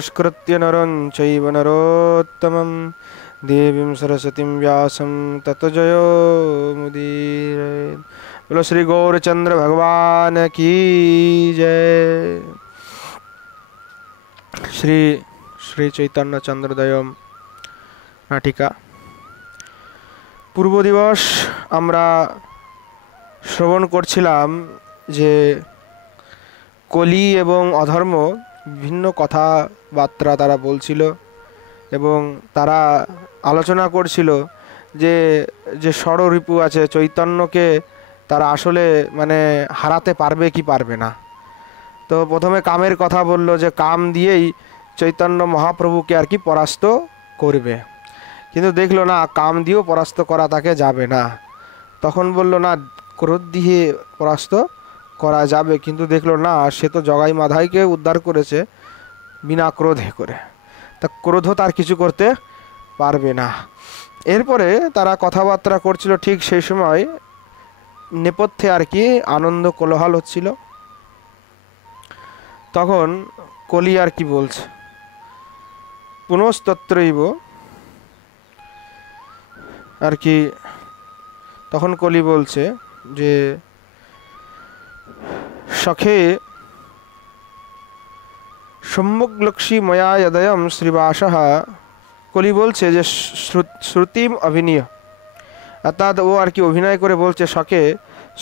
नमस्कृत्य नरं चैव नरोत्तमं देवीं सरस्वतीं व्यासं ततो जयो मुदीरये। बोलो श्री गौरचंद्र भगवान की जय। श्री श्री चैतन्य चंद्रोदयम नाटिका पूर्व दिवस আমরা শ্রবণ করছিলাম যে কলি এবং অধর্ম ভিন্ন কথাবার্তা তারা বলছিল এবং তারা আলোচনা করছিল যে যে ষড়রিপু আছে চৈতন্যকে তারা আসলে মানে হারাতে পারবে কি পারবে না। তো প্রথমে কামের কথা বলল যে কাম দিয়েই চৈতন্য মহাপ্রভুকে আর কি পরাস্ত করবে, কিন্তু দেখলো না কাম দিয়েও পরাস্ত করা তাকে যাবে না। তখন বলল না ক্রোধ দিয়ে পরাস্ত করা যাবে, কিন্তু দেখলো না সে তো জগাই মাধাইকে উদ্ধার করেছে বিনা ক্রোধে করে, তা ক্রোধ তার কিছু করতে পারবে না। এরপরে তারা কথাবার্তা করছিল, ঠিক সেই সময় নেপথ্যে আর কি আনন্দ কোলাহল হচ্ছিল। তখন কলি আর কি বলছে, পুনস্তত্রৈব আর কি, তখন কলি বলছে যে সখে সম্মুখলক্ষী ময়া যদয়ম শ্রীবাসঃ। কলি বলছে যে শ্রুতিম অভিনয়, অর্থাৎ ও আর কি অভিনয় করে বলছে সখে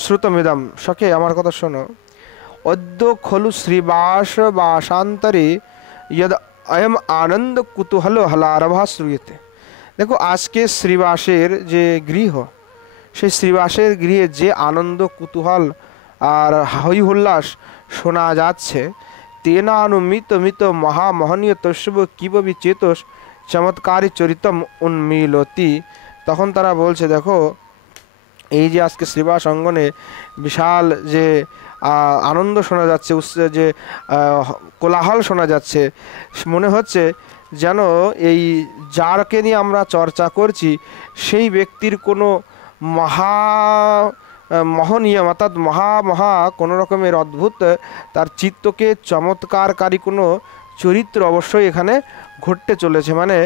শ্রুতমিদম, সখে আমার কথা শোনো, অদ্য খলু শ্রীবাস বাসান্তরে यद अयम आनंद कुतूहल हलारभा श्रूयते। देखो আজকে শ্রীবাসের যে গৃহ, সেই শ্রীবাসের গৃহে যে আনন্দ কুতূহল আর হই হুল্লাস শোনা যাচ্ছে, তেনানুমিত মিত মহামহনীয় তস্ব কিব বিচেতস চমৎকারী চরিতম উন্মিলতি। তখন তারা বলছে দেখো এই যে আজকে শ্রীবাস অঙ্গনে বিশাল যে আনন্দ শোনা যাচ্ছে, যে কোলাহল শোনা যাচ্ছে, মনে হচ্ছে যেন এই যারকে নিয়ে আমরা চর্চা করছি সেই ব্যক্তির কোনো মহনীয় অর্থাৎ মহা কোনো রকমের অদ্ভুত তার চিত্তকে চমৎকারকারী কোনো চরিত্র অবশ্যই এখানে ঘটতে চলেছে। মানে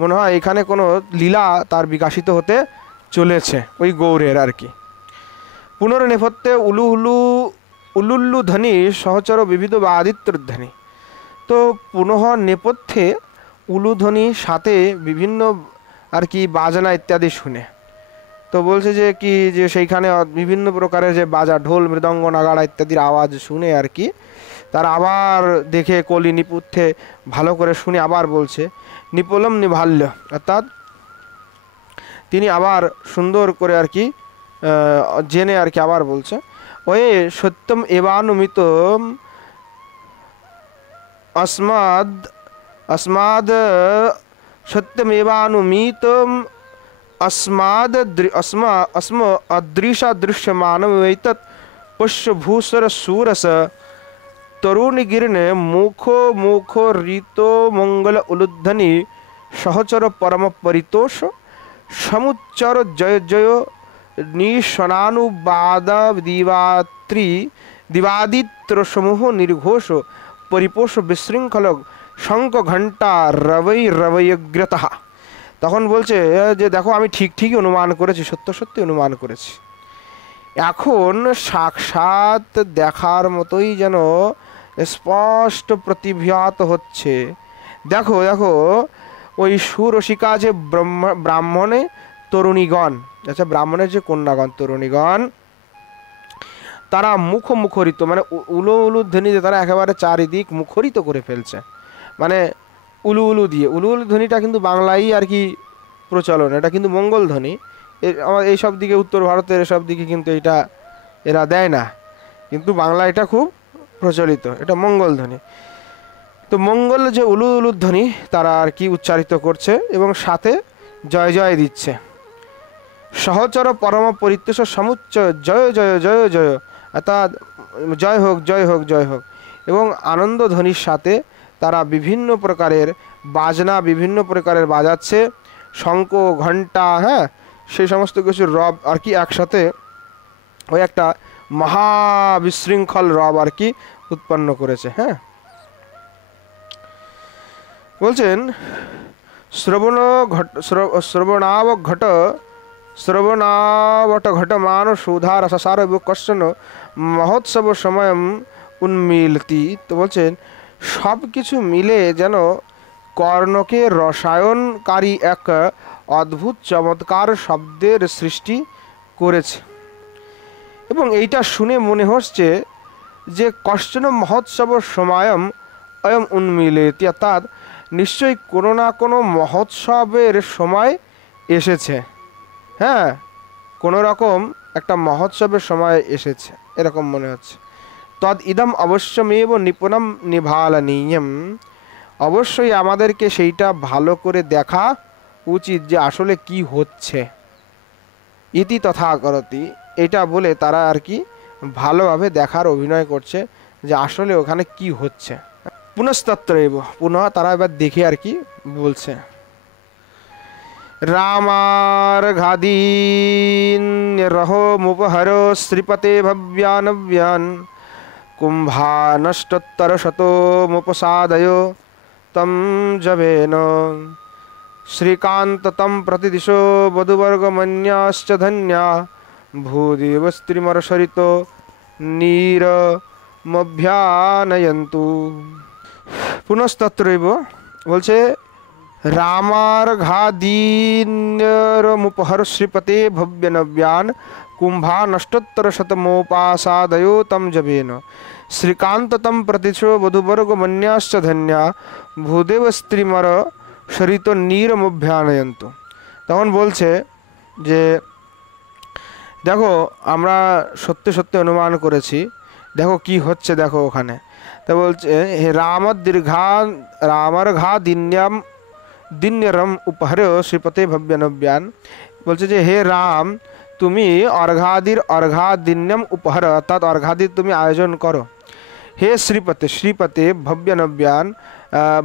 মনে হয় এখানে কোনো লীলা তার বিকাশিত হতে চলেছে ওই গৌরের আর কি। পুনর্নেপথ্যে উলুল্লু ধ্বনি সহচর বিবিধ বাদিত্রধ্বনি। তো পুনঃ নেপথ্যে উলুধ্বনি সাথে বিভিন্ন আর কি বাজনা ইত্যাদি শুনে, তো বলছে যে কি যে সেইখানে বিভিন্ন প্রকারের যে বাজা ঢোল মৃদঙ্গ নাগাড়া ইত্যাদির আওয়াজ শুনে আর কি তার আবার দেখে কলি নিপুথে ভালো করে শুনে আবার বলছে নিপলম নিভাল্য, অর্থাৎ তিনি আবার সুন্দর করে আর কি জেনে আর কি আবার বলছে ওয়ে সত্যম এবানুমিতম अस्माद सत्यम एवानुमितम अस्म अदृशा दृश्यमानम एतत् पुष्पभूषर सूरस तरुणगिरने मुखो रीतो मंगल उलुध्वनि सहचर परम परितोष समुच्चर जय जय निशनानुवाद दिवादित्र समूह निर्घोष परिपोष विशृंखल শঙ্খ ঘণ্টা রবৈগ্রতঃ। তখন বলছে যে দেখো আমি ঠিকই অনুমান করেছি, সত্যি অনুমান করেছি, এখন সাক্ষাৎ দেখার মতোই যেন স্পষ্ট প্রতিভাত হচ্ছে। দেখো দেখো ওই সুরসিকা যে ব্রাহ্মণে তরুণীগণ, আচ্ছা ব্রাহ্মণের যে কন্যাগণ তরুণীগণ, তারা মুখরিত মানে উলু ধ্বনিতে তারা একেবারে চারিদিক মুখরিত করে ফেলছে। মানে উলু দিয়ে, উলু ধ্বনিটা কিন্তু বাংলায় আর কি প্রচলন, এটা কিন্তু মঙ্গল ধ্বনি। আমার এইসব দিকে উত্তর ভারতের এসব দিকে কিন্তু এটা এরা দেয় না, কিন্তু বাংলা এটা খুব প্রচলিত, এটা মঙ্গল ধ্বনি। তো মঙ্গল যে উলু ধ্বনি তারা আর কি উচ্চারিত করছে এবং সাথে জয় জয় দিচ্ছে। সহচর পরম পরিতোষ সমুচ্চয় জয় জয় জয় জয়, অর্থাৎ জয় হোক জয় হোক জয় হোক, এবং আনন্দ ধ্বনির সাথে তারা বিভিন্ন প্রকারের বাজনা বিভিন্ন প্রকারের বাজাচ্ছে, শঙ্খ ঘণ্টা, হ্যাঁ সেই সমস্ত কিছু রব আর কি একসাথে ওই একটা মহাবিশৃঙ্খল রব আর কি উৎপন্ন করেছে। হ্যাঁ বলছেন শ্রবণাবট ঘটমান সুধা রসসার কশ্চন মহোৎসব সময় উন্মিলতি। তো বলছেন সব কিছু মিলে যেন কর্ণকে রসায়নকারী এক অদ্ভুত চমৎকার শব্দের সৃষ্টি করেছে। এবং এইটা শুনে মনে হচ্ছে যে কশ্চন মহোৎসব সময়ম অয়ম উন্মিলেতি, অর্থাৎ নিশ্চয়ই কোনো না কোনো মহোৎসবের সময় এসেছে। হ্যাঁ, কোনো রকম একটা মহোৎসবের সময় এসেছে এরকম মনে হচ্ছে। তদ ইদম অবশ্যমেব নিপুণম নিভালনীয়ম, অবশ্যই আমাদেরকে সেইটা ভালো করে দেখা উচিত যে আসলে কি হচ্ছে। ইতি তথা করতি, এটা বলে তারা আর কি ভালোভাবে দেখার অভিনয় করছে যে আসলে ওখানে কি হচ্ছে। পুনস্তত্রৈব, পুনঃ তারা এবার দেখে আর কি বলছে। রামার্ঘাদীন রহো মুপহরো শ্রীপতে ভব্যানব্যান কুম্ভানষ্টোত্তর শতো মুপসাদয় তম জবেন শ্রীকান্ত তম প্রতিদিশো বধুবর্গমন্যাশ্চ ধন্যা ভূদেবস্ত্রীমরসরিত নীরমভ্যানয়ন্তু। পুনস্তত্রৈব বলছে রামার্ঘাদীন্যরমুপহর শ্রীপতে ভব্যনব্যান কুম্ভা নষ্টোত্তর শতমোপাসাদयो তম জবেন শ্রীকান্ত তম প্রতিশো বধুবর্গমন্যাশ্চ ধন্যা ভূদেব স্ত্রীমর সরিত নীরমভ্যানয়ন্তু। তখন বলছে যে দেখো আমরা সত্যি সত্যি অনুমান করেছি, দেখো কি হচ্ছে দেখো ওখানে। তা বলছে হে রামার্ঘা দিন্যরম উপহর শ্রীপতে ভব্যনব্যান, বলছে যে হে রাম তুমি অর্ঘাদিন্যম উপহর, অর্থাৎ অর্ঘাদির তুমি আয়োজন করো। হে শ্রীপতে ভব্যনব্যান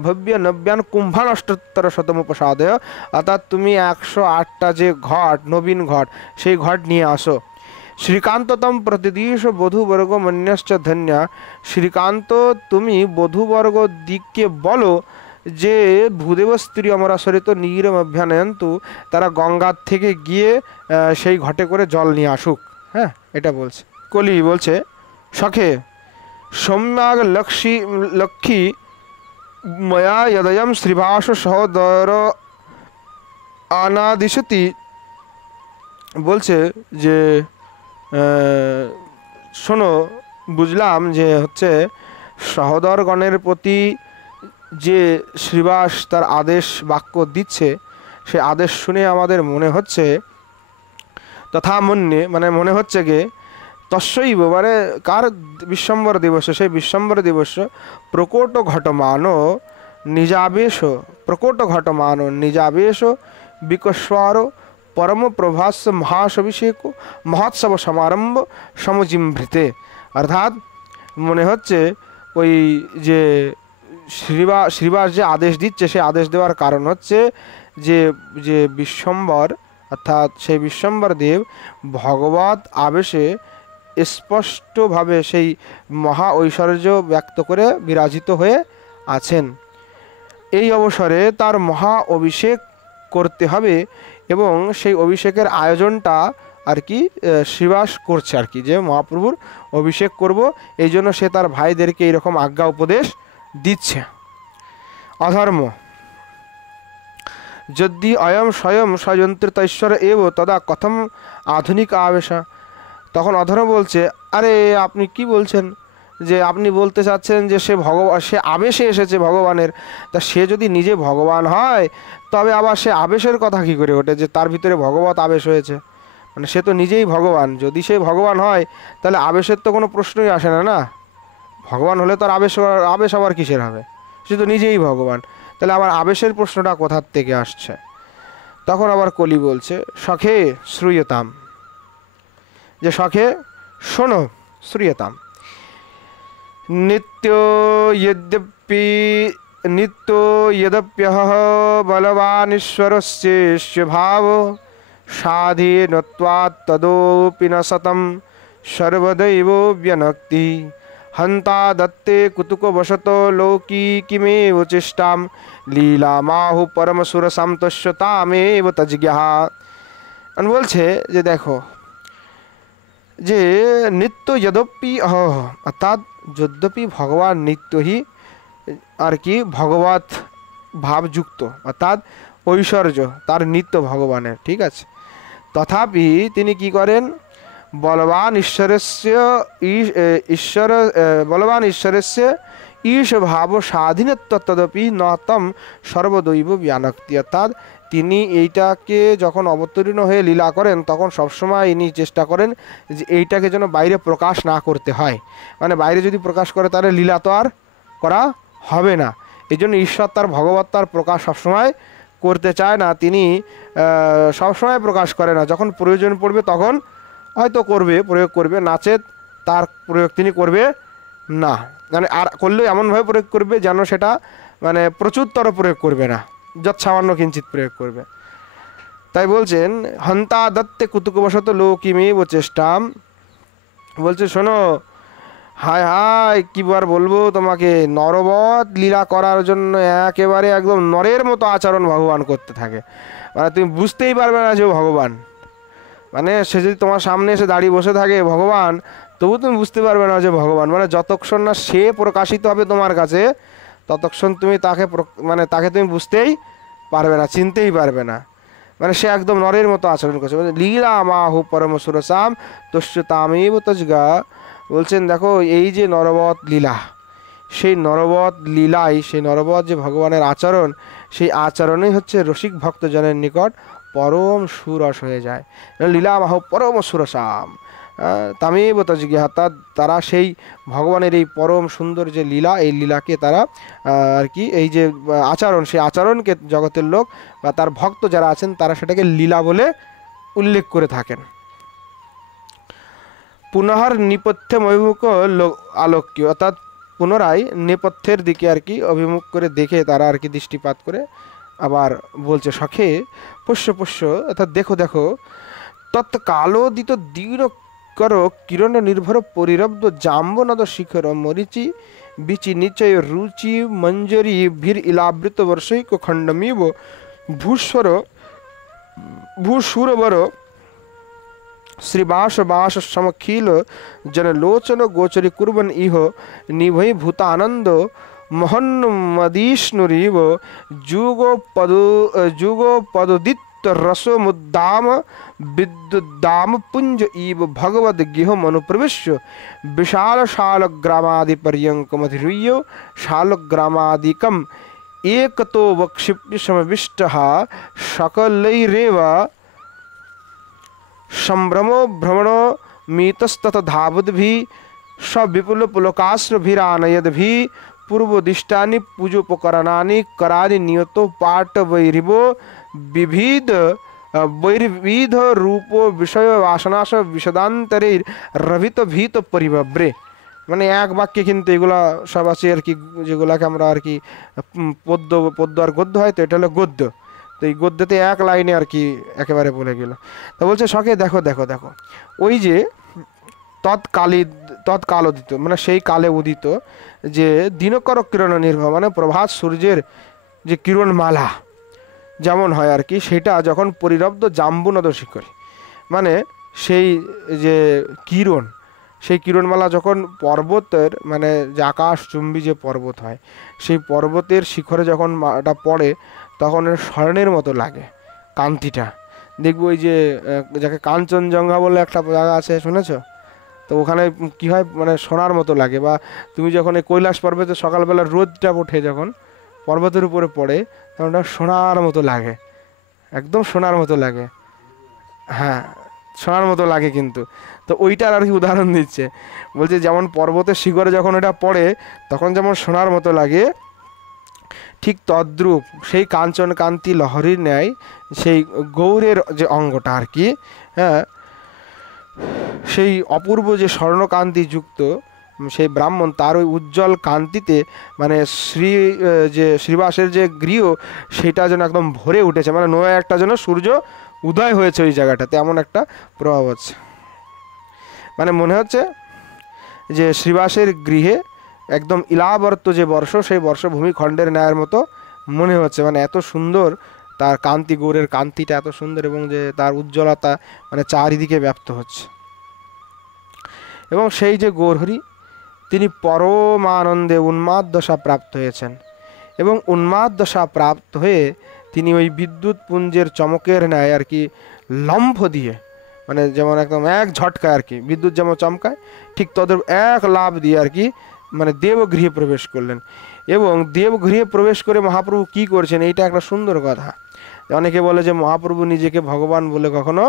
ভব্যনব্যান কুম্ভানষ্টোত্তর শতমুপসাদয়, অর্থাৎ তুমি 108টা যে ঘট নবীন ঘট সেই ঘট নিয়ে আসো। শ্রীকান্ততম প্রতিদিশ বধূবর্গ মন্যশ্চ ধন্যা, শ্রীকান্ত তুমি বধূবর্গ দিককে বলো যে ভূদেব স্ত্রী অমরাসরিত নীরম অভ্যানয়ন্তু, তারা গঙ্গার থেকে গিয়ে সেই ঘটে করে জল নিয়ে আসুক। হ্যাঁ, এটা বলছে। কলি বলছে সখে সৌম্যাগ লক্ষ্মী ময়া যদয়ম শ্রীভাস সহোদর আনাদিশতি, বলছে যে শোনো বুঝলাম যে হচ্ছে সহোদরগণের প্রতি যে শ্রীবাস তার আদেশ বাক্য দিচ্ছে, সে আদেশ শুনে আমাদের মনে হচ্ছে তথা মন্যে, মানে মনে হচ্ছে গে তস্যৈব, মানে কার বিশ্বম্বর দিবস, সেই বিশ্বম্বর দিবস প্রকট ঘটমানো নিজাবেশ বিকস্বার পরম প্রভাস মহাসভিষেক মহোৎসব সমারম্ভ সমজিম্ভৃতে। অর্থাৎ মনে হচ্ছে ওই যে শ্রীবাস যে আদেশ দিচ্ছে, সেই আদেশ দেওয়ার কারণ হচ্ছে যে বিশ্বম্বর, অর্থাৎ সেই বিশ্বম্বর দেব ভগবত আবেশে স্পষ্টভাবে সেই মহা ঐশ্বর্য ব্যক্ত করে বিরাজিত হয়ে আছেন। এই অবসরে তার মহা অভিষেক করতে হবে এবং সেই অভিষেকের আয়োজনটা আর কি শ্রীবাস করছে আর কি, যে মহাপ্রভুর অভিষেক করব, এই জন্য সে তার ভাইদেরকে এইরকম আজ্ঞা উপদেশ দিচ্ছে। অধর্ম যদি অয়ম স্বয়ং স্বযন্ত্রিতৈশ্বর এব তদা কথম আধুনিক আবেশা। তখন অধর্ম বলছে আরে আপনি কি বলছেন, যে আপনি বলতে চাচ্ছেন যে সে আবেশে এসেছে ভগবানের, তা সে যদি নিজে ভগবান হয় তবে আবার সে আবেশের কথা কী করে ওঠে যে তার ভিতরে ভগবত আবেশ হয়েছে। মানে সে তো নিজেই ভগবান, যদি সে ভগবান হয় তাহলে আবেশের তো কোনো প্রশ্নই আসে না। না, ভগবান হলে তো আর আবেশ আবার কিসের হবে, সে তো নিজেই ভগবান, তাহলে আবার আবেশের প্রশ্নটা কোথার থেকে আসছে। তখন আবার কলি বলছে সখে শ্রূয়তাম, যে সখে শোনো, শ্রূয়তাম নিত্য যদ্যপ্যহ বলবানীশ্বরস্য ভাব স্বাধীনত্বাৎ তদোপি ন সতম সর্বদৈব ব্যনক্তি हंता दत्ते कुतुको वशतो लौकिकीमेव चेष्टाम লীলা মাহু পরম সুরসাম তস্যতামেব তজ্ঞাহ। বলছে যে দেখো যে নিত্য যদ্যপি অর্থাৎ যদ্যপি ভগবান নিত্যই আর কি ভগবত ভাবযুক্ত, অর্থাৎ ঐশ্বর্য তার নিত্য ভগবানের, ঠিক আছে, তথাপি তিনি কি করেন, বলবান ঈশ্বরস্য ঈশ ভাব স্বাধীনত্ব তদপি নতম সর্বদৈব জ্ঞানক্তি। অর্থাৎ তিনি এইটাকে যখন অবতীর্ণ হয়ে লীলা করেন তখন সবসময় ইনি চেষ্টা করেন যে এইটাকে যেন বাইরে প্রকাশ না করতে হয়, মানে বাইরে যদি প্রকাশ করে তাহলে লীলা তো আর করা হবে না। এই জন্য ঈশ্বর তার ভগবত্তার প্রকাশ সবসময় করতে চায় না, তিনি সবসময় প্রকাশ করে না, যখন প্রয়োজন পড়বে তখন হয়তো করবে, প্রয়োগ করবে, নাচেত তার প্রয়োগ তিনি করবে না, মানে আর করলেও এমনভাবে প্রয়োগ করবে যেন সেটা মানে প্রচুরতর প্রয়োগ করবে না, যৎসামান্য কিঞ্চিত প্রয়োগ করবে। তাই বলছেন হন্তা দত্তে কুতুকবশত লোকিমেব চেষ্টাম, বলছে শোনো, হায় হায় কী বার বলবো তোমাকে, নরবৎ লীলা করার জন্য একেবারে একদম নরের মতো আচরণ ভগবান করতে থাকে, মানে তুমি বুঝতেই পারবে না যে ভগবান, মানে সে যদি তোমার সামনে এসে দাঁড়িয়ে বসে থাকে ভগবান, তবু তুমি বুঝতে পারবে না যে ভগবান, মানে যতক্ষণ না সে প্রকাশিত হবে তোমার কাছে ততক্ষণ তুমি তাকে তুমি বুঝতেই পারবে না, চিনতেই পারবে না, মানে সে একদম নরের মতো আচরণ করছে। লীলা মাহু পরম সুরসাম তস্যতামেব তজ্ঞা। বলছেন দেখো এই যে নরবৎ লীলা, সেই নরবৎ লীলাই, সেই নরবৎ যে ভগবানের আচরণ, সেই আচরণই হচ্ছে রসিক ভক্তজনের নিকট পরম সুরস হয়ে যায়। লীলা মাহ পরম সুরসাম তামেব তজ্ঞা, তারা সেই ভগবানের এই পরম সুন্দর যে লীলা, এই লীলাকে তারা আর কি এই যে আচরণ, সেই আচরণকে জগতের লোক বা তার ভক্ত যারা আছেন তারা সেটাকে লীলা বলে উল্লেখ করে থাকেন। পুনঃ নেপথ্যম অভিমুখ আলোক্য, অর্থাৎ পুনরায় নেপথ্যের দিকে আর কি অভিমুখ করে দেখে তারা আর কি দৃষ্টিপাত করে আবার বলছে সখে পুষ্য পুষ্য, অর্থাৎ দেখো দেখো, তৎকালোদিত দীর্ঘকর কিরণ নির্ভর পরিরব্ধ জাম্বনদ শিখর মরিচি বিচি নিচয় রুচি মঞ্জরি ভির ইলাবৃত বর্ষৈক খণ্ডমিব ভূসুরবর শ্রীবাস বাস সমখিল जनलोचन गोचरी कुर्बन इह निभै भूतानंद मोहन्मदीष्णुरीव जुगो पदोदित रसो मुद्दाम विद्युद्दाम पुंज इव भगवद गिह मनुप्रविश्य विशाल शालग्रामादि पर्यंकमधिरुह्य शालग्रामादिकम एक तो वक्षिप्य समविष्टः सकलैरेव संभ्रमो भ्रमणो मीतस्तत धावद्भि सविपुल पुलकाश्रभिरानयद्भि पूर्वदिष्टानि पूजोपकरणानि करानि नियतो पाठ वैरिवो विविध रूपो विषय वासनाश विशदान्तरे रवित भीत परिभ्रे। মানে এক বাক্যে কিন্তু এগুলা সব আছে আর কি, যেগুলাকে আমরা আর কি পদ্য আর গদ্য হয়, তো এটা হলো গদ্য, তো এই গদ্যতে এক লাইনে আর কি একেবারে বলে গেল। তো বলছে সখে দেখো দেখো দেখো, ওই যে তৎকালোদিত মানে সেই কালে উদিত যে দিনকর কিরণ নির্ভর, মানে প্রভাত সূর্যের যে কিরণমালা যেমন হয় আর কি, সেটা যখন পরিরব্ধ জাম্বুনদ শিখরে, মানে সেই যে কিরণ, সেই কিরণমালা যখন পর্বতের মানে যে আকাশচুম্বী যে পর্বত হয়, সেই পর্বতের শিখরে যখন এটা পড়ে তখন স্বর্ণের মতো লাগে কান্তিটা। দেখবো ওই যে যাকে কাঞ্চনজঙ্ঘা বলে একটা জায়গা আছে, শুনেছ? তো ওখানে কি হয়, মানে সোনার মতো লাগে। বা তুমি যখন এই কৈলাস পর্বতে সকালবেলা রোদটা ওঠে যখন পর্বতের উপরে পড়ে, তখন ওটা সোনার মতো লাগে, একদম সোনার মতো লাগে, হ্যাঁ সোনার মতো লাগে কিন্তু। তো ওইটার আর কি উদাহরণ দিচ্ছে, বলছে যেমন পর্বতের শিখরে যখন এটা পড়ে তখন যেমন সোনার মতো লাগে, ঠিক তদ্রূপ সেই কাঞ্চন কান্তি লহরীর ন্যায় সেই গৌরের যে অঙ্গটা আর কি, হ্যাঁ সেই অপূর্ব যে স্বর্ণকান্তি যুক্ত সেই ব্রাহ্মণ, তার ওই উজ্জ্বল কান্তিতে মানে শ্রীবাসের যে গৃহ সেটা যেন একদম ভরে উঠেছে, মানে নয়া একটা যেন সূর্য উদয় হয়েছে ওই জায়গাটাতে, এমন একটা প্রভাব হচ্ছে। মানে মনে হচ্ছে যে শ্রীবাসের গৃহে একদম ইলাবর্ত যে বর্ষ, সেই বর্ষভূমি খণ্ডের ন্যায়ের মতো মনে হচ্ছে। মানে এত সুন্দর তার কান্তি, গৌরের কান্তিটা এত সুন্দর এবং যে তার উজ্জ্বলতা মানে চারিদিকে ব্যাপ্ত হচ্ছে। এবং সেই যে গৌরহরি তিনি পরমানন্দে উন্মাদ দশা প্রাপ্ত হয়েছেন এবং উন্মাদ দশা প্রাপ্ত হয়ে তিনি ওই বিদ্যুৎ পুঞ্জের চমকের ন্যায় আর কি লম্ফ দিয়ে, মানে যেমন একদম এক ঝটকায় আর কি বিদ্যুৎ যেমন চমকায়, ঠিক তাদের এক লাভ দিয়ে আর কি মানে দেবগৃহে প্রবেশ করলেন। এবং দেবগৃহে প্রবেশ করে মহাপ্রভু কি করছেন, এইটা একটা সুন্দর কথা। অনেকে বলে যে মহাপ্রভু নিজেকে ভগবান বলে কখনো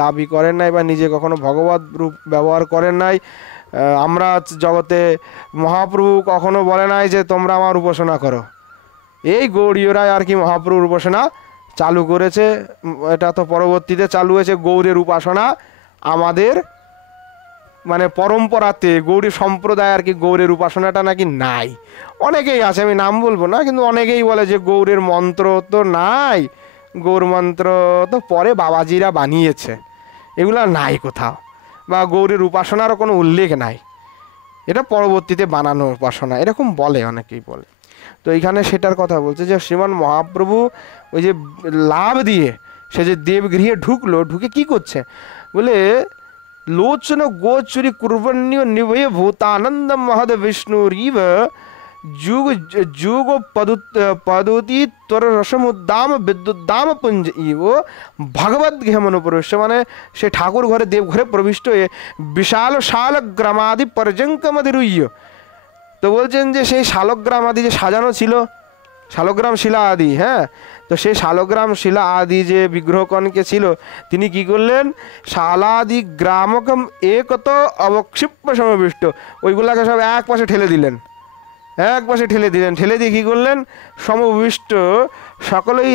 দাবি করেন নাই বা নিজে কখনো ভগবত রূপ ব্যবহার করেন নাই। আমরা জগতে মহাপ্রভু কখনো বলে নাই যে তোমরা আমার উপাসনা করো। এই গৌড়ীয়রাই আর কি মহাপ্রভুর উপাসনা চালু করেছে। এটা তো পরবর্তীতে চালু হয়েছে গৌড়ের উপাসনা। আমাদের মানে পরম্পরাতে গৌড়ী সম্প্রদায় আর কি গৌড়ের উপাসনাটা নাকি নাই। অনেকেই আছে, আমি নাম বলবো না, কিন্তু অনেকেই বলে যে গৌড়ের মন্ত্র তো নাই, গৌর মন্ত্র তো পরে বাবাজিরা বানিয়েছে, এগুলা নাই কোথাও, বা গৌড়ের উপাসনারও কোনো উল্লেখ নাই, এটা পরবর্তীতে বানানো উপাসনা, এরকম বলে, অনেকেই বলে। তো এইখানে সেটার কথা বলছে যে শ্রীমান মহাপ্রভু ওই যে লাভ দিয়ে সে যে দেবগৃহে ঢুকলো, ঢুকে কি করছে বলে লোচন গোচুরি কুর্বণ্য নিবয় ভূতানন্দ মহদ বিষ্ণুরিব যুগ যুগ পদোতি ত্বর রসমুদ্দাম বিদ্যুদ্দাম পুঞ্জ ইব ভগবদ গৃহম অনুপ্রবেশ। মানে সে ঠাকুর ঘরে দেবঘরে প্রবিষ্ট হয়ে বিশাল শালগ্রামাদি পর্যঙ্কমদিরুহ্য। তো বলছেন যে সেই শালগ্রাম আদি যে সাজানো ছিল, শালগ্রাম শিলা আদি, হ্যাঁ, তো সেই শালগ্রাম শিলা আদি যে বিগ্রহকণকে ছিল, তিনি কি করলেন, শালাদি গ্রামকম একত অবক্ষিপ্য সমাবিষ্ট, ওইগুলাকে সব এক পাশে ঠেলে দিলেন, এক পাশে ঠেলে দিলেন। ঠেলে দিয়ে কী করলেন, সমবিষ্ট সকলেই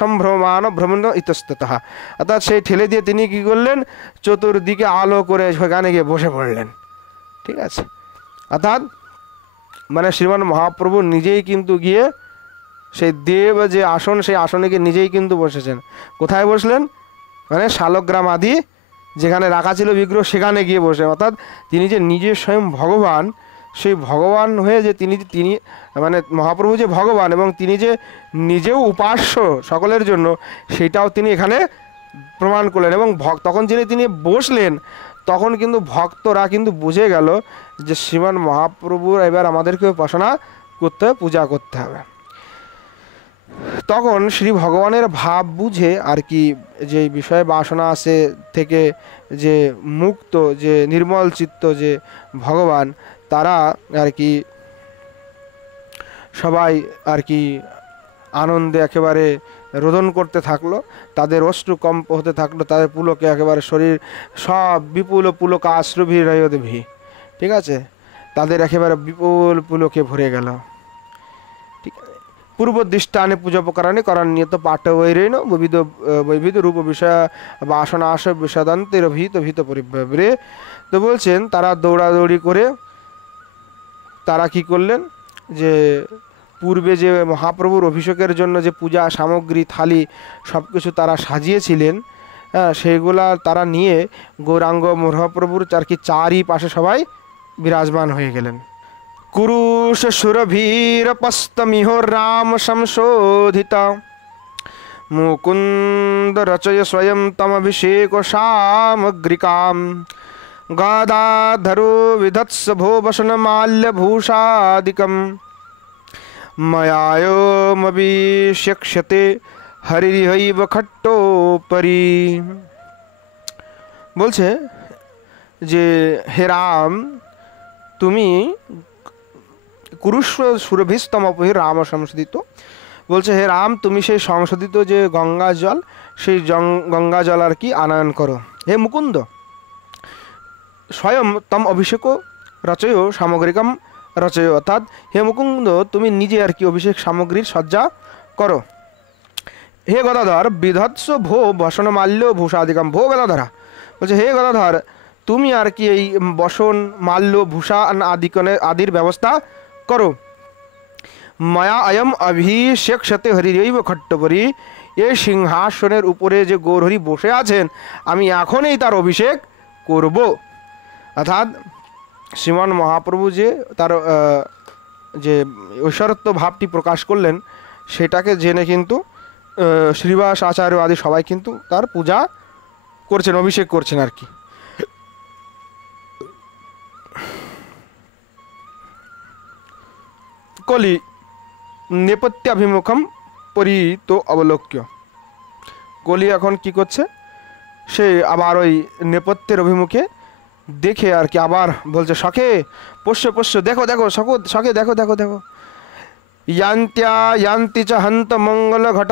সম্ভ্রমান ভ্রমণ ইতস্ততঃ, অর্থাৎ সেই ঠেলে দিয়ে তিনি কি করলেন, চতুর্দিকে আলো করে সেখানে গিয়ে বসে পড়লেন। ঠিক আছে, অর্থাৎ মানে শ্রীমান মহাপ্রভু নিজেই কিন্তু গিয়ে সেই দেব যে আসন, সেই আসনে গিয়ে নিজেই কিন্তু বসেছেন। কোথায় বসলেন, মানে শালগ্রাম আদি যেখানে রাখা ছিল বিগ্রহ, সেখানে গিয়ে বসে। অর্থাৎ তিনি যে নিজে স্বয়ং ভগবান, সেই ভগবান হয়ে যে তিনি মানে মহাপ্রভু যে ভগবান এবং তিনি যে নিজেও উপাস্য সকলের জন্য, সেটাও তিনি এখানে প্রমাণ করলেন। এবং তখন তিনি বসলেন, তখন কিন্তু ভক্তরা কিন্তু বুঝে গেল যে শ্রীমান মহাপ্রভুর এবার আমাদেরকে উপাসনা করতে হবে, পূজা করতে হবে। তখন শ্রী ভগবানের ভাব বুঝে আর কি যে বিষয় বাসনা আছে থেকে যে মুক্ত, যে নির্মল চিত্ত যে ভগবান, তারা আর কি সবাই আর কি আনন্দে একেবারে রোদন করতে থাকলো, তাদের অশ্রু কম্প হতে থাকলো, তাদের পুলকে একেবারে শরীর সব বিপুল পুলক আশ্রুভিরয়দ্ভি, ঠিক আছে, তাদের একেবারে বিপুল পুলকে ভরে গেল। ঠিক আছে, পূর্বদৃষ্টানে পূজোপকরণে করণীয়ত পাঠবৈরেণ বৈবিধ রূপ বিষয় বাসনা আস বিষাদান্তের ভীত পরিব্রে। তো বলছেন তারা দৌড়াদৌড়ি করে তারা কি করলেন, যে পূর্বে যে মহাপ্রভুর অভিষেকের জন্য যে পূজা সামগ্রী থালি সব কিছু তারা সাজিয়েছিলেন, হ্যাঁ, সেইগুলা তারা নিয়ে গৌরাঙ্গ মহাপ্রভুর আর কি চারিপাশে সবাই বিরাজমান হয়ে গেলেন। কুরুষ সুরভীর পস্তমিহ রাম সংশোধিতা মুকুন্দ রচয় স্বয়ং তমভিষেক সামগ্রিকাম গাদাধরো বিধৎস ভোবসন মাল্যভূষাদিকম ময়ায়োমবিষ্যক্ষতে হরিহৈব খট্টোপরি। বলছে যে হে রাম, তুমি কুরুষ্ব সুরভিস্তমপহি রাম সংশোধিত, বলছে হে রাম তুমি সেই সংশোধিত যে গঙ্গা জল, সেই গঙ্গা জল আর কি আনয়ন করো। হে মুকুন্দ, স্বয়ং তম অভিষেক রচয় সামগ্রিকম রচয়, অর্থাৎ হে মুকুন্দ তুমি নিজে আর কি অভিষেক সামগ্রীর সজ্জা করো। হে গদাধর বিধৎস ভো বসন মাল্য ভূষাদিকম। ভো গদাধরা, বলছে হে গদাধর তুমি আর কি এই বসন মাল্য ভূষা আদির ব্যবস্থা করো। মায়া অয়ম অভিষেকতে হরিরৈব খট্টপরি, এই সিংহাসনের উপরে যে গৌরহরি বসে আছেন, আমি এখনই তার অভিষেক করব। অর্থাৎ শ্রীমান মহাপ্রভু যে তার যে ঐশ্বরত্ব ভাবটি প্রকাশ করলেন সেটাকে জেনে কিন্তু শ্রীবাস আচার্য আদি সবাই কিন্তু তার পূজা করছেন, অভিষেক করছেন আর কি। কলি নেপথ্যাভিমুখম পরিত অবলোক্য, কলি এখন কি করছে, সে আবার ওই নেপথ্যের অভিমুখে দেখে আর কি আবার বলছে সখে পোষ্য পোষ্য, দেখো দেখো সখে দেখো দেখো দেখো, यान्ति च हन्त मंगल घट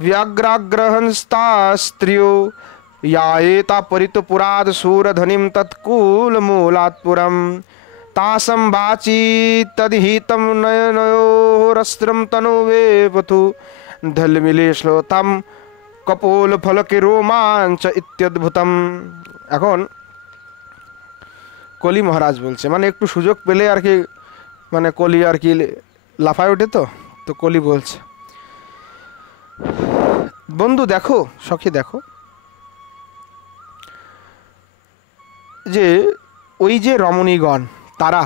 व्याग्राग्रहंस्ता स्त्रियो याएता परित पुराद सूरधनिम तत्कूल मूलात्पुरम तासं वाची तदिहितं नयनयोरस्त्रं तनुवे पथु धलमिले श्लोतम कपोल फलके रोमांच इत्यद्भुतम। এখন কলি মহারাজ বলছে, মানে একটু সুযোগ পেলে আর কি, মানে কলি আর কি লাফায় ওঠে, তো কলি বলছে বন্ধু দেখো সখী দেখো, যে ওই যে রমণীগণ তারা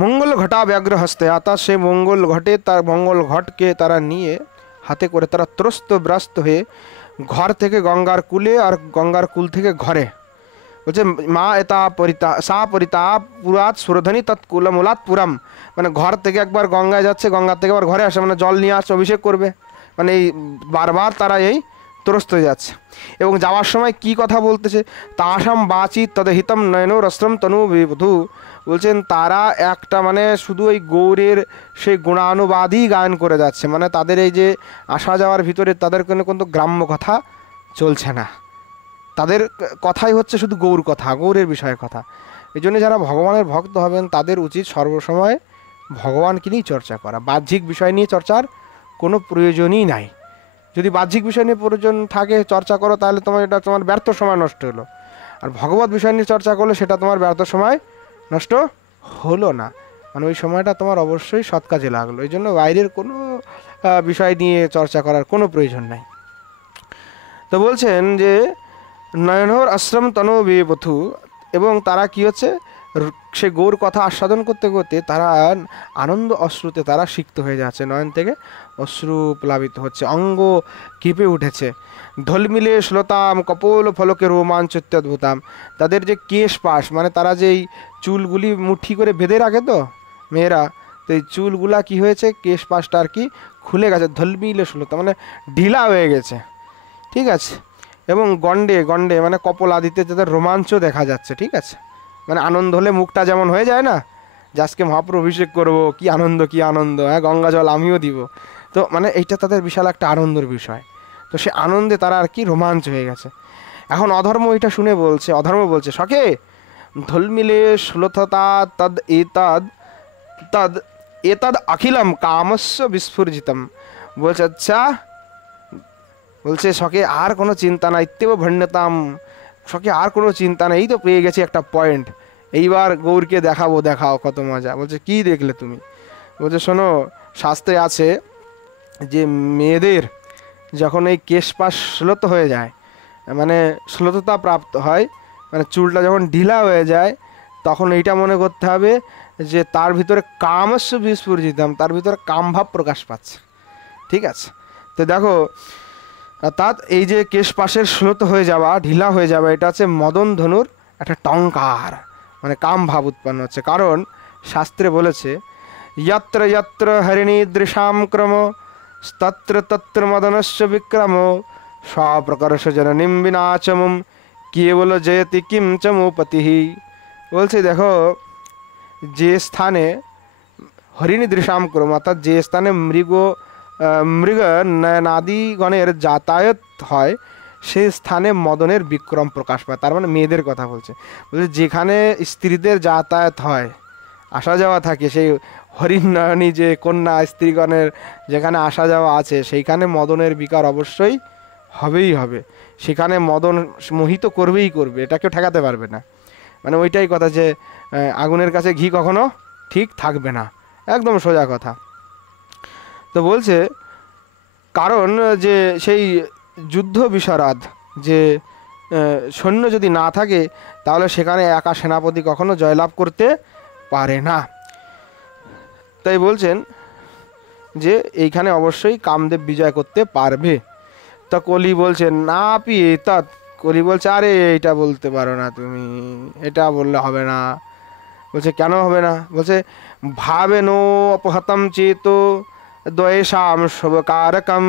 মঙ্গল ঘটা ব্যাঘ্র হস্তে, অর্থাৎ সে মঙ্গল ঘটে তার মঙ্গল ঘটকে তারা নিয়ে হাতে করে তারা ত্রস্ত ব্রাস্ত হয়ে ঘর থেকে গঙ্গার কূলে আর গঙ্গার কূল থেকে ঘরে, বলছে মা এটা পরিতা সা পরিতা পুরাত সুরধনী তৎকুল মূলাৎপুরম, মানে ঘর থেকে একবার গঙ্গায় যাচ্ছে, গঙ্গার থেকে আবার ঘরে আসে, মানে জল নিয়ে আসছে, অভিষেক করবে, মানে এই বারবার তারা এই ত্রস্ত হয়ে যাচ্ছে। এবং যাওয়ার সময় কি কথা বলতেছে, তাসাম বাচি তদহিতম নয়ন রস্ত্রম তনু বিবধু, বলছেন তারা একটা মানে শুধু ওই গৌরের সেই গুণানুবাদই গায়ন করে যাচ্ছে, মানে তাদের এই যে আসা যাওয়ার ভিতরে তাদের কোনো গ্রাম্য কথা চলছে না, তাদের কথাই হচ্ছে শুধু গৌর কথা, গৌরের বিষয়ের কথা। এই জন্য যারা ভগবানের ভক্ত হবেন তাদের উচিত সর্বসময় ভগবানকে নিয়ে চর্চা করা, বাহ্যিক বিষয় নিয়ে চর্চার কোনো প্রয়োজনই নাই। যদি বাহ্যিক বিষয় নিয়ে প্রয়োজন থাকে চর্চা করো তাহলে এটা তোমার ব্যর্থ সময় নষ্ট হলো, আর ভগবত বিষয় নিয়ে চর্চা করলে সেটা তোমার ব্যর্থ সময় নষ্ট হলো না, মানে ওই সময়টা তোমার অবশ্যই সৎ কাজে লাগলো। এই জন্য বাইরের কোনো বিষয় নিয়ে চর্চা করার কোনো প্রয়োজন নাই। তো বলছেন যে নয়নহর আশ্রম তনু বিবথু, এবং তারা কি হচ্ছে সে গৌর কথা আস্বাদন করতে করতে তারা আনন্দ অশ্রুতে তারা সিক্ত হয়ে যাচ্ছে, নয়ন থেকে অশ্রু প্লাবিত হচ্ছে, অঙ্গ কেঁপে উঠেছে। ঢলমিলে শ্লোতাম কপোল ফলকে রোমাঞ্চ অদ্ভুতাম, তাদের যে কেশ পাশ, মানে তারা যেই চুলগুলি মুঠি করে বেঁধে রাখে তো মেয়েরা, তো এই চুলগুলা কি হয়েছে, কেশ পাশটা আর কি খুলে গেছে, ঢলমিলে শ্লোতাম মানে ঢিলা হয়ে গেছে, ঠিক আছে। এবং গণ্ডে গণ্ডে মানে কপল আদিতে তাদের রোমাঞ্চ দেখা যাচ্ছে, ঠিক আছে, মানে আনন্দ হলে মুখটা যেমন হয়ে যায় না, যে আজকে মহাপ্রভু অভিষেক করবো, কি আনন্দ কি আনন্দ, হ্যাঁ গঙ্গা জল আমিও দিব, তো মানে এইটা তাদের বিশাল একটা আনন্দের বিষয়, তো সে আনন্দে তারা আর কি রোমাঞ্চ হয়ে গেছে। এখন অধর্ম এটা শুনে বলছে, অধর্ম বলছে সখে ধলমিলে শ্লোথতা তদ এতদ তদ এতদ অখিলম কামস্য বিস্ফুর্জিতম, বলছে আচ্ছা, বলছে সখে আর কোনো চিন্তা নাই, ইত্যেব ভণ্যতাম, সখে আর কোনো চিন্তা নেই, এই তো পেয়ে গেছি একটা পয়েন্ট, এইবার গৌরকে দেখাবো, দেখাও কত মজা। বলছে কি দেখলে তুমি, বলছে শোনো শাস্ত্রে আছে যে মেয়েদের যখন এই কেশপাশ শ্লোত হয়ে যায়, মানে শ্লোততা প্রাপ্ত হয়, মানে চুলটা যখন ঢিলা হয়ে যায়, তখন এইটা মনে করতে হবে যে তার ভিতরে কামস্য বিস্ফুর্জিতম, তার ভিতরে কামভাব প্রকাশ পাচ্ছে, ঠিক আছে। তো দেখো অর্থাৎ এই যে কেশপাশের শ্লোত হয়ে যাওয়া, ঢিলা হয়ে যাওয়া, এটা হচ্ছে মদন ধনুর একটা টঙ্কার, মানে কাম ভাব উৎপন্ন হচ্ছে। কারণ শাস্ত্রে বলেছে যত্র যত্র হরিণীদৃশাম ক্রম তত্র তত্র মদনস্য বিক্রম স্বপ্রকর্ষ জননীম বিনাচমুম কেবল জয়তি কিম চমুপতি। বলছে দেখো যে স্থানে হরিণী দৃশাম ক্রম, অর্থাৎ যে স্থানে মৃগ নয়নাদিগণের যাতায়াত হয় সেই স্থানে মদনের বিক্রম প্রকাশ পায়, তার মানে মেয়েদের কথা বলছে। বলছে যেখানে স্ত্রীদের যাতায়াত হয়, আসা যাওয়া থাকে, সেই হরিণনয়নী যে কন্যা স্ত্রীগণের যেখানে আসা যাওয়া আছে, সেইখানে মদনের বিকার অবশ্যই হবেই হবে, সেখানে মদন মোহিত করবেই করবে, এটা কেউ ঠেকাতে পারবে না। মানে ওইটাই কথা যে আগুনের কাছে ঘি কখনো ঠিক থাকবে না, একদম সোজা কথা। তো বলছে কারণ যে সেই যুদ্ধ বিশারদ যে সৈন্য যদি না থাকে তাহলে সেখানে একা সেনাপতি কখনো জয়লাভ করতে পারে না। তাই বলছেন যে এইখানে অবশ্যই কামদেব বিজয় করতে পারবে। তা কলি বলছেন না পি তৎ, কলি বলছে আরে এইটা বলতে পারো না তুমি, এটা বললে হবে না। বলছে কেন হবে না? বলছে ভাবেনো অপহতম চেতো দ্বয়েশাম শুভকারকম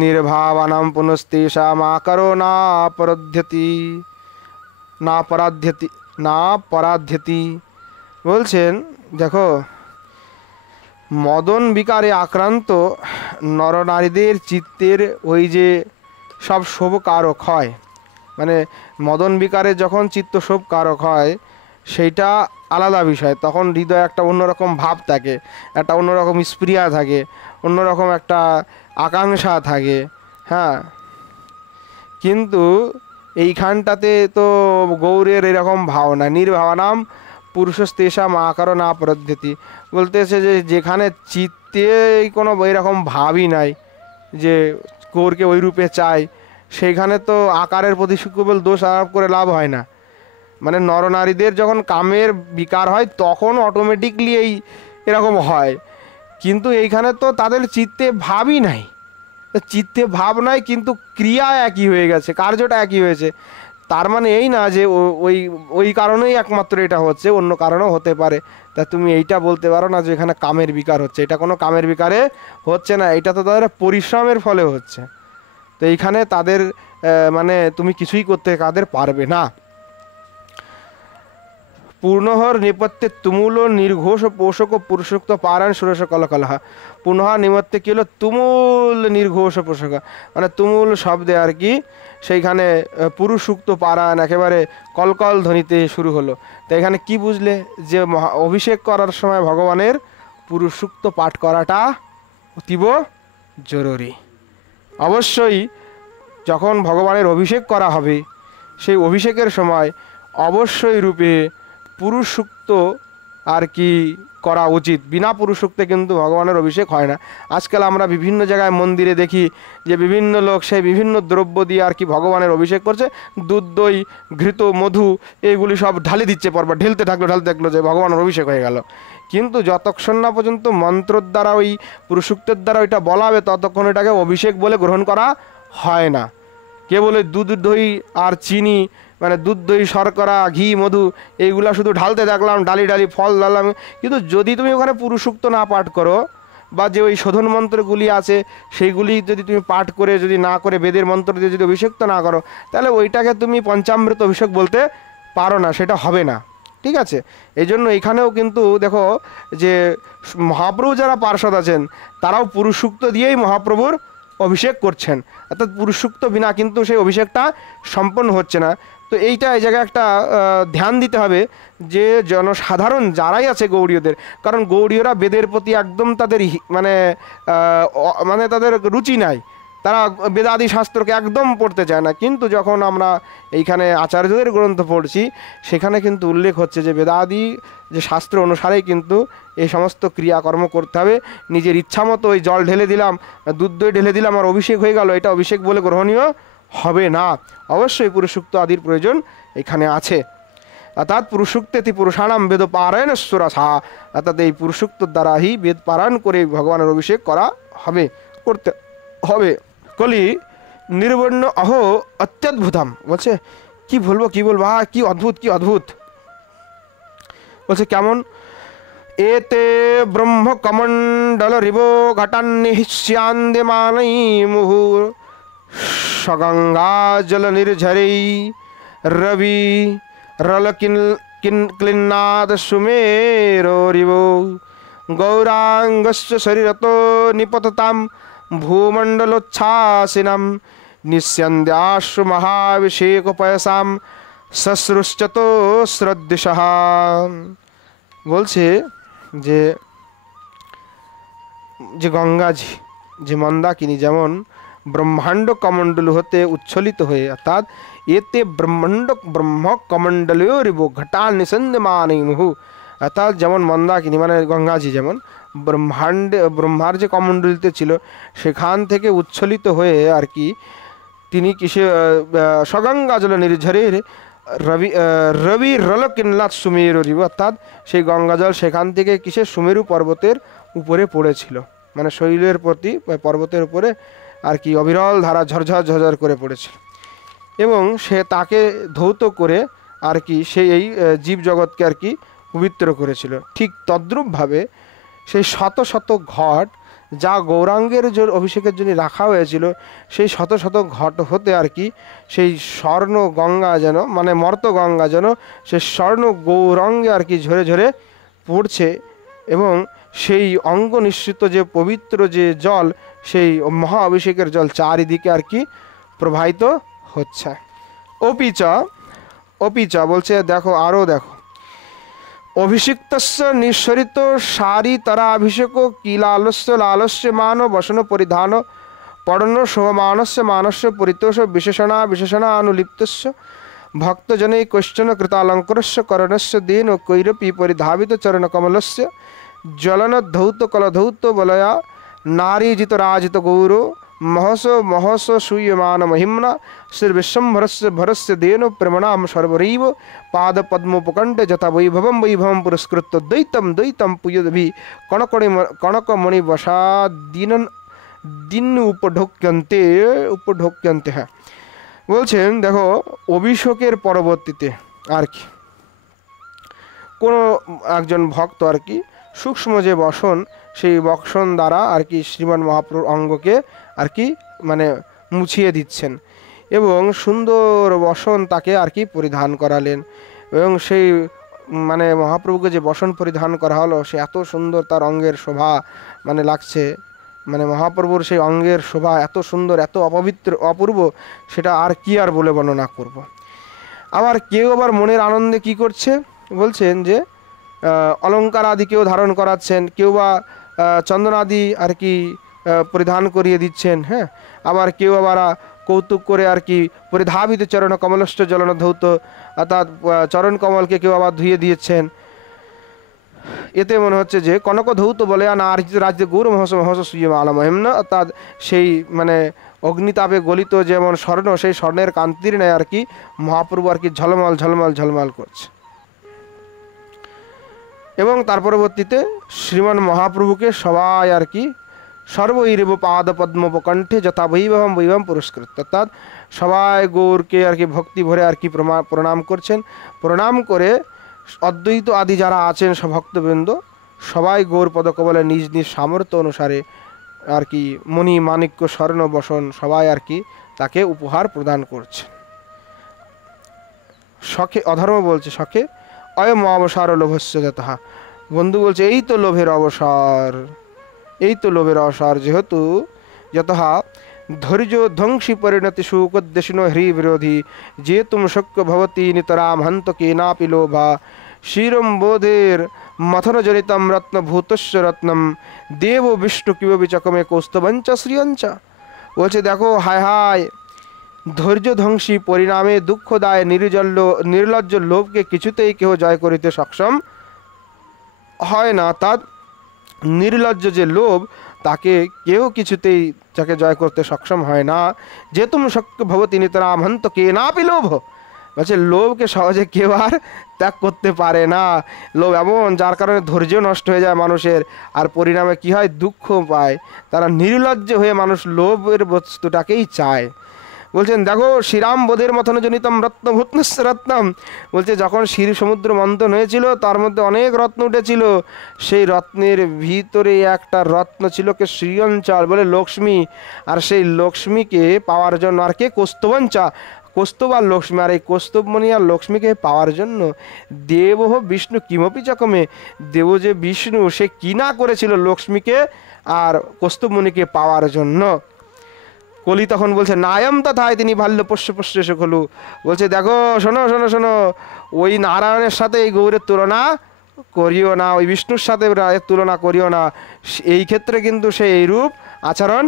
নির্ভাবানাম পুনস্তেষাম আকরো না পরাধ্যতি না পরাধ্যতি না পরাধ্যতি। বলছেন দেখো, মদন বিকারে আক্রান্ত নরনারীদের চিত্তের ওই যে সব শোভকারক হয়, মানে মদন বিকারে যখন চিত্ত শোভকারক হয় সেইটা আলাদা বিষয়। তখন হৃদয়ে একটা অন্যরকম ভাব থাকে, একটা অন্যরকম স্পৃহা থাকে, অন্যরকম একটা আকাঙ্ক্ষা থাকে। হ্যাঁ, কিন্তু এইখানটাতে তো গৌরের এরকম ভাবনা, নির্ভাবনাম পুরুষস্তেষা মা কারো না পরদ্ধতি। বলতেছে যে যেখানে চিত্তে কোনো এরকম ভাবই নাই যে গৌরকে ওই রূপে চাই, সেইখানে তো আকারের প্রতি কেবল দোষ আরোপ করে লাভ হয় না। মানে নরনারীদের যখন কামের বিকার হয় তখন অটোমেটিকলি এরকম হয়, কিন্তু এইখানে তো তাদের চিত্তে ভাবই নাই। চিত্তে ভাব নাই কিন্তু ক্রিয়া একই হয়ে গেছে, কার্যটা একই হয়েছে। তার মানে এই না যে ওই ওই কারণেই একমাত্র এটা হচ্ছে, অন্য কারণেও হতে পারে। তা তুমি এইটা বলতে পারো না যে এখানে কামের বিকার হচ্ছে, এটা কোনো কামের বিকারে হচ্ছে না, এটা তো তাদের পরিশ্রমের ফলে হচ্ছে। তো এইখানে তাদের মানে তুমি কিছুই করতে তাদের পারবে না। পূর্ণহর নেপথ্যে তুমুল নির্ঘোষ পোষক পুরুষোক্ত পারায়ণ সুরেশ কলকলহা। পুনঃ নিমত্তে কী হলো? তুমুল নির্ঘোষ পোষক, মানে তুমুল শব্দে আর কি সেইখানে পুরুষোক্ত পারায়ণ একেবারে কলকল ধ্বনিতে শুরু হলো। তো এখানে কি বুঝলে? যে অভিষেক করার সময় ভগবানের পুরুষোক্ত পাঠ করাটা অতীব জরুরি। অবশ্যই যখন ভগবানের অভিষেক করা হবে সেই অভিষেকের সময় অবশ্যই রূপে পুরুষ সূক্ত আর কি করা উচিত। বিনা পুরুষ সূক্তে কিন্তু ভগবানের অভিষেক হয় না। আজকাল আমরা বিভিন্ন জায়গায় মন্দিরে দেখি যে বিভিন্ন লোক সেই বিভিন্ন দ্রব্য দিয়ে আর কি ভগবানের অভিষেক করছে, দুধ দই ঘৃত মধু এইগুলি সব ঢালে দিচ্ছে, পরপর ঢেলতে থাকলো যে ভগবানের অভিষেক হয়ে গেল। কিন্তু যতক্ষণ না পর্যন্ত মন্ত্রর দ্বারা ওই পুরুষ সূক্তের দ্বারা ওইটা বলা হবে ততক্ষণ এটাকে অভিষেক বলে গ্রহণ করা হয় না। কেবল ওই দুধ দই আর চিনি, মানে দুধ দই শর্করা ঘি মধু এইগুলা শুধু ঢালতে দেখলাম, ডালি ডালি ফল ডাললাম, কিন্তু যদি তুমি ওখানে পুরুষোক্ত না পাঠ করো বা যে ওই শোধন মন্ত্রগুলি আছে সেইগুলি যদি তুমি পাঠ করে যদি না করে বেদের মন্ত্র দিয়ে যদি অভিষেক্ত না করো তাহলে ওইটাকে তুমি পঞ্চামৃত অভিষেক বলতে পারো না, সেটা হবে না। ঠিক আছে, এই জন্য এখানেও কিন্তু দেখো যে মহাপ্রভু যারা পার্ষদ আছেন তারাও পুরুষোক্ত দিয়েই মহাপ্রভুর অভিষেক করছেন, অর্থাৎ পুরুষোক্ত বিনা কিন্তু সেই অভিষেকটা সম্পন্ন হচ্ছে না। তো এইটা এই জায়গায় একটা ধ্যান দিতে হবে যে জনসাধারণ যারাই আছে গৌড়ীয়দের, কারণ গৌড়ীয়রা বেদের প্রতি একদম তাদের মানে তাদের রুচি নাই, তারা বেদাদি শাস্ত্রকে একদম পড়তে চায় না। কিন্তু যখন আমরা এইখানে আচার্যদের গ্রন্থ পড়ছি সেখানে কিন্তু উল্লেখ হচ্ছে যে বেদাদি যে শাস্ত্র অনুসারেই কিন্তু এই সমস্ত ক্রিয়াকর্ম করতে হবে। নিজের ইচ্ছা মতো ওই জল ঢেলে দিলাম, দুধ দই ঢেলে দিলাম আর অভিষেক হয়ে গেল, এটা অভিষেক বলে গ্রহণীয় হবে না। অবশ্যই পুরুষোক্ত আদির প্রয়োজন এখানে আছে। অর্থাৎ পুরুষোক্তেতি পুরুষাণাম বেদ পারায়ণস্বরসা, অর্থাৎ এই পুরুষোক্তর দ্বারাই বেদ পারায়ণ করে ভগবানের অভিষেক করা হবে, করতে হবে। কলি নির্বর্ণ অহো অত্যদ্ভুতম, বলছে কি বলবো কি অদ্ভুত, কি অদ্ভুত। বলছে কেমন? এতে ব্রহ্ম কমণ্ডল রিবো ঘটান্নিহিষ্যান্দেমানৈ মুহুর সগঙ্গা জল নির্ঝরেই রবি রল ক্লিন্নাদ সুমেরো রিবো গৌরাঙ্গস্য শরীরত নিপততাম ভূমণ্ডলোচ্ছ্বাসিনাম নিস্যন্দ্যাশ্রু মহাভিষেকোপয়সাম সশ্রুশ্চত শ্রদ্দিশঃ। বলছে যে গঙ্গাজি যে মন্দাকিনী যেমন ব্রহ্মাণ্ড কমণ্ডল হতে উচ্ছ্বলিত হয়ে, অর্থাৎ এতে ব্রহ্ম কমণ্ডলীয় রিব ঘটা নিসন্দেমানৈ মুহু, অর্থাৎ যেমন মন্দাকিনী মানে গঙ্গাজি যেমন ব্রহ্মার যে কমণ্ডলিতে ছিল সেখান থেকে উচ্ছ্বলিত হয়ে আর কি তিনি কিসে সগঙ্গা জল নির্ঝরের রবি রলকিন্লাত সুমেরু রিব, অর্থাৎ সেই গঙ্গা জল সেখান থেকে কিসে সুমেরু পর্বতের উপরে পড়েছিল, মানে শৈলের প্রতি পর্বতের উপরে আর কি অবিরল ধারা ঝরঝর ঝরঝর করে পড়েছিল, এবং সে তাকে ধৌত করে আর কি সেই এই জীবজগৎকে আর কি পবিত্র করেছিল। ঠিক তদ্রূপভাবে সেই শত শত ঘট যা গৌরাঙ্গের অভিষেকের জন্য রাখা হয়েছিল, সেই শত শত ঘট হতে আর কি সেই স্বর্ণ গঙ্গা যেন, মানে মর্ত গঙ্গা যেন সে স্বর্ণ গৌরাঙ্গে আর কি ঝরে ঝরে পড়ছে, এবং সেই অঙ্গ নিঃসৃত যে পবিত্র যে জল, সেই মহা অভিষেকের জল চারিদিকে আর কি প্রবাহিত হচ্ছে। অপিচা বলছে দেখো, আরও দেখো, অভিষিক্তস্য নিঃসরিত সারি তারা অভিষেক কিলালস্য লালস্য মান বসন পরিধান পড়ন শোভমানস্য মানস্য পরিতোষ বিশেষণানুলিপ্তস্য ভক্তজনে কশ্চন কৃতালঙ্করস্য করণস্য দেন কৈরপি পরিধাবিত চরণকমলস্য জ্বলন ধৌত কলধৌত বলয়া নারীজিত রাজিত গৌর महस महस सूयमान महिम्ना श्री विश्वभरस्य भरस्य देन प्रेमणाम सर्वरैव पाद पद्मोपकंठ जथा वैभवम वैभवम पुरस्कृत द्वैतम द्वैतम पुयदभि कणकमणि वशा दिन उपढोक्यन्ते हैं। বলছেন দেখো, অভিষেকের পরবর্তীতে আর কি কোনো একজন ভক্ত আর কি সূক্ষ্ম যে বসন, সেই বসন দ্বারা আর কি শ্রীমান মহাপ্রভুর অঙ্গকে আর কি মানে মুছিয়ে দিচ্ছেন, এবং সুন্দর বসন তাকে আর কি পরিধান করালেন, এবং সেই মানে মহাপ্রভুকে যে বসন পরিধান করা হলো, সে এত সুন্দর তার অঙ্গের শোভা মানে লাগছে, মানে মহাপ্রভুর সেই অঙ্গের শোভা এত সুন্দর, এত অপূর্ব, সেটা আর কি আর বলে বর্ণনা করব। আবার কেউ আবার মনের আনন্দে কি করছে, বলছেন যে অলঙ্কার আদি কেউ ধারণ করাচ্ছেন, কেউ বা চন্দনাদি আর কি পরিধান করিয়ে দিচ্ছেন, হ্যাঁ। আবার কেউ আবার কৌতুক করে আর কি পরিধাবিত চরণ কমলষ্ট জ্বলন ধৌত, অর্থাৎ চরণ কমলকে কেউ আবার ধুয়ে দিয়েছেন। এতে মনে হচ্ছে যে কনক ধৌত বলে রাজ্যে গৌর মহস মহস সুয়মান মহিম্না, অর্থাৎ সেই মানে অগ্নিতাপে গলিত যেমন স্বর্ণ, সেই স্বর্ণের কান্তির নেয় আর কি মহাপ্রভু আর কি ঝলমল ঝলমল ঝলমল করছে। এবং তার পরবর্তীতে শ্রীমান মহাপ্রভুকে সবাই আর কি সর্বৈরেব পাদ পদ্মোপকণ্ঠে যথা বৈভবম বৈভবম পুরস্কৃত, অর্থাৎ সবাই গৌরকে আর কি ভক্তি ভরে আর কি প্রণাম করছেন। প্রণাম করে অদ্বৈত আদি যারা আছেন সব ভক্তবৃন্দ সবাই গৌর পদকমলে নিজ নিজ সামর্থ্য অনুসারে আর কি মণি মাণিক্য স্বর্ণ বসন সবাই আর কি তাকে উপহার প্রদান করছে। শখে অধর্ম বলছে, শখে অয়ম অবসর লোভস্য যতহা, বন্ধু বলছে এই তো লোভের অবসর, এই তো লোভের অবসর, যেহেতু যতহা ধৈর্য ধ্বংসী পরিণতি সুকোদ্দেশিনো হ্রি বিরোধী যে তুম শক্য ভবতী নিতরাম হন্ত কেনাপি লোভা শিরম বোধের মথনজনিতম রত্নভূতস্য রত্নম দেব বিষ্ণু কিব বিচকমে কৌস্তবঞ্চ শ্রিয়ঞ্চা। বলছে দেখো, হায় হায়, ধৈর্য ধ্বংসী পরিণামে দুঃখদায় নির্লজ্জ লোভকে কিছুতেই কেউ জয় করিতে সক্ষম হয় না, তার নির্লজ্জ যে লোভ তাকে কেউ কিছুতেই যাকে জয় করতে সক্ষম হয় না। যে তুম শক্য ভবতী নিতরাম হন্ত কে না পি লোভ, বলছে লোভকে সহজে কেউ আর ত্যাগ করতে পারে না। লোভ এমন যার কারণে ধৈর্য নষ্ট হয়ে যায় মানুষের, আর পরিণামে কি হয়, দুঃখ পায়। তারা নির্লজ্জ হয়ে মানুষ লোভের বস্তুটাকেই চায়। বলছেন দেখো, শ্রীরাম বোধের মথনজনিতম রত্নভূতস্য রত্নম, বলছে যখন ক্ষীর সমুদ্র মন্থন হয়েছিল তার মধ্যে অনেক রত্ন উঠেছিল, সেই রত্নের ভিতরে একটা রত্ন ছিল কে শ্রীয়ঞ্চল বলে লক্ষ্মী, আর সেই লক্ষ্মীকে পাওয়ার জন্য আর কে কৌস্তবঞ্চা, কৌস্তব আর লক্ষ্মী, আর এই কৌস্তবমণি আর লক্ষ্মীকে পাওয়ার জন্য দেব বিষ্ণু কিমপি চকমে, দেব যে বিষ্ণু সে কি না করেছিল লক্ষ্মীকে আর কৌস্তবমণিকে পাওয়ার জন্য। কলি তখন বলছে নায়ম তথায় তিনি ভাল্য পোষ্য পোষ্য এসে খলু, বলছে দেখো শোনো শোনো শোনো, ওই নারায়ণের সাথে এই গৌরের তুলনা করিও না, ওই বিষ্ণুর সাথে তুলনা করিও না, এই ক্ষেত্রে কিন্তু সে এইরূপ আচরণ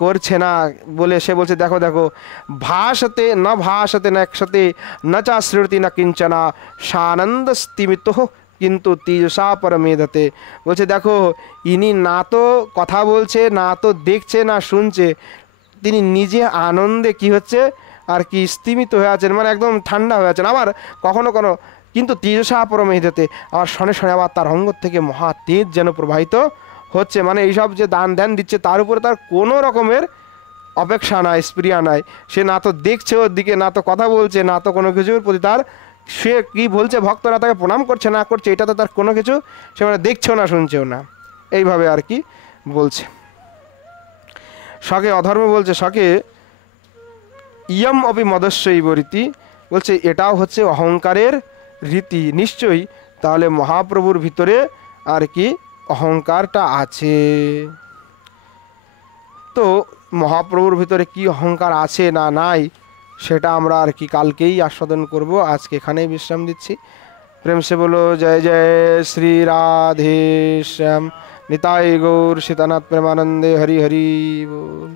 করছে না। বলে সে বলছে দেখো দেখো, ভাসতে না একসাথে না চা শ্রুতি না কিঞ্চনা সানন্দ স্তিমিত কিন্তু তেজসা পরমেধতে। বলছে দেখো, ইনি না তো কথা বলছে, না তো দেখছে, না শুনছে, তিনি নিজে আনন্দে কি হচ্ছে আর কি স্তিমিত হয়ে আছেন, মানে একদম ঠান্ডা হয়ে আছেন। আবার কখনো কোনো কিন্তু তেজসা পরমেহিতে আবার শনে শনে আবার তার অঙ্গ থেকে মহা তেজ যেন প্রবাহিত হচ্ছে, মানে এইসব যে দান ধ্যান দিচ্ছে তার উপরে তার কোনো রকমের অপেক্ষা নাই, স্প্রিয়া নাই। সে না তো দেখছে ওর দিকে, না তো কথা বলছে, না তো কোনো কিছুর প্রতি তার, সে কি বলছে ভক্তরা তাকে প্রণাম করছে না করছে এটা তো তার কোনো কিছু সে মানে দেখছেও না শুনছেও না, এইভাবে আর কি বলছে। শকে অধর্ম বলছে, শকে ইয়ম অপি মদস্যই রীতি, বলছে এটাও হচ্ছে অহংকারের রীতি। নিশ্চয়ই তাহলে মহাপ্রভুর ভিতরে আর কি অহংকারটা আছে। তো মহাপ্রভুর ভিতরে কি অহংকার আছে না নাই সেটা আমরা আর কি কালকেই আস্বাদন করব। আজকে এখানেই বিশ্রাম দিচ্ছি। প্রেম সে বলো জয় জয় শ্রী রাধে শ্যাম, নিতাই গৌর সীতানাথ প্রেমানন্দে, হরি হরি বল।